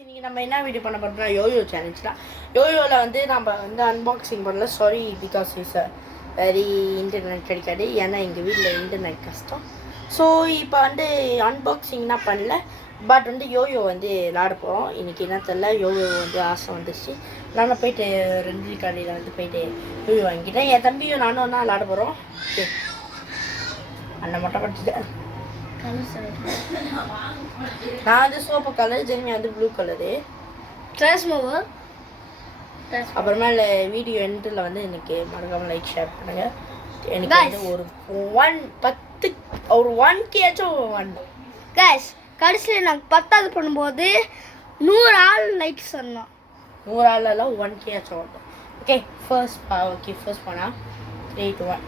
இன்னைக்கு நம்ம என்ன வீடியோ பண்ண போறோம்னா யோயோ சேலஞ்ச் தான். யோயோவில் வந்து நம்ம வந்து அன்பாக்சிங் பண்ணல. Sorry because it's very internet கிடைக்காது. ஏன்னா எங்கள் வீட்டில் இன்டர்நெட் கஷ்டம். ஸோ இப்போ வந்து அன்பாக்சிங்னா பண்ணல. பட் வந்து யோயோ வந்து விளாட போகிறோம். இன்றைக்கி என்ன தெரியல, யோயோ வந்து ஆசை வந்துச்சு. நானும் போயிட்டு ரெண்டு கடையில் வந்து போயிட்டு யோயோ வாங்கிட்டேன். என் தம்பியும் நானும் தான் விளாட போகிறோம். ஓகே, அண்ணன் மட்டும் படிச்சுட்டேன். நான் வந்து சோப்பு கலர், ஜெர்மி வந்து ப்ளூ கலரு. ட்ரான்ஸ்மோவர். அப்புறமேல வீடியோ எண்டில் வந்து எனக்கு மறக்காமல் லைக் ஷேர் பண்ணுங்கள். எனக்கு வந்து ஒரு 1K வரணும் கைஸ். கடைசியில் நாங்கள் 10வது பண்ணும்போது 100 ஆள் லைக் சொன்னோம். 100 ஆளெல்லாம் 1K வரணும். ஓகே ஃபர்ஸ்ட் பண்ணா 3 2 1.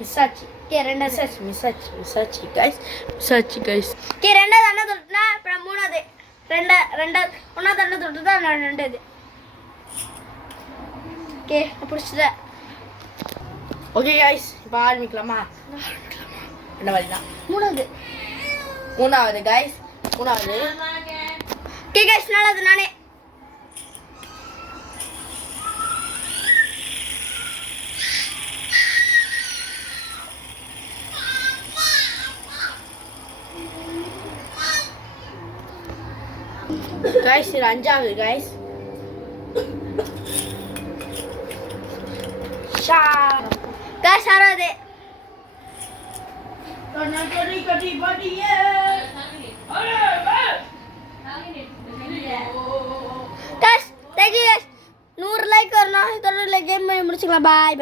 மிஸ் ஆச்சு. ஓகே ரெண்டாவது மிஸ் ஆச்சு கைஸ். ஓகே ரெண்டாவது அண்ணன் தொட்டுனா அப்புறம் மூணாவது ரெண்டாவது ஒன்றாவது அண்ணன் தொட்டு தான் நான் ரெண்டாவது. ஓகே பிடிச்சிட்டேன். ஓகே கைஸ், இப்போ ஆரம்பிக்கலாமா? என்ன வழி தான் மூணாவது கைஸ். மூணாவது ஓகே கைஸ், நாலாவது நானே. கைஸ் இது அஞ்சாவது கைஸ். கைஸ் ஆறாவது. Guys thank you guys. 100 லைக் வரணும். இதோட கேம் முடிச்சுக்கலாம். பாய்.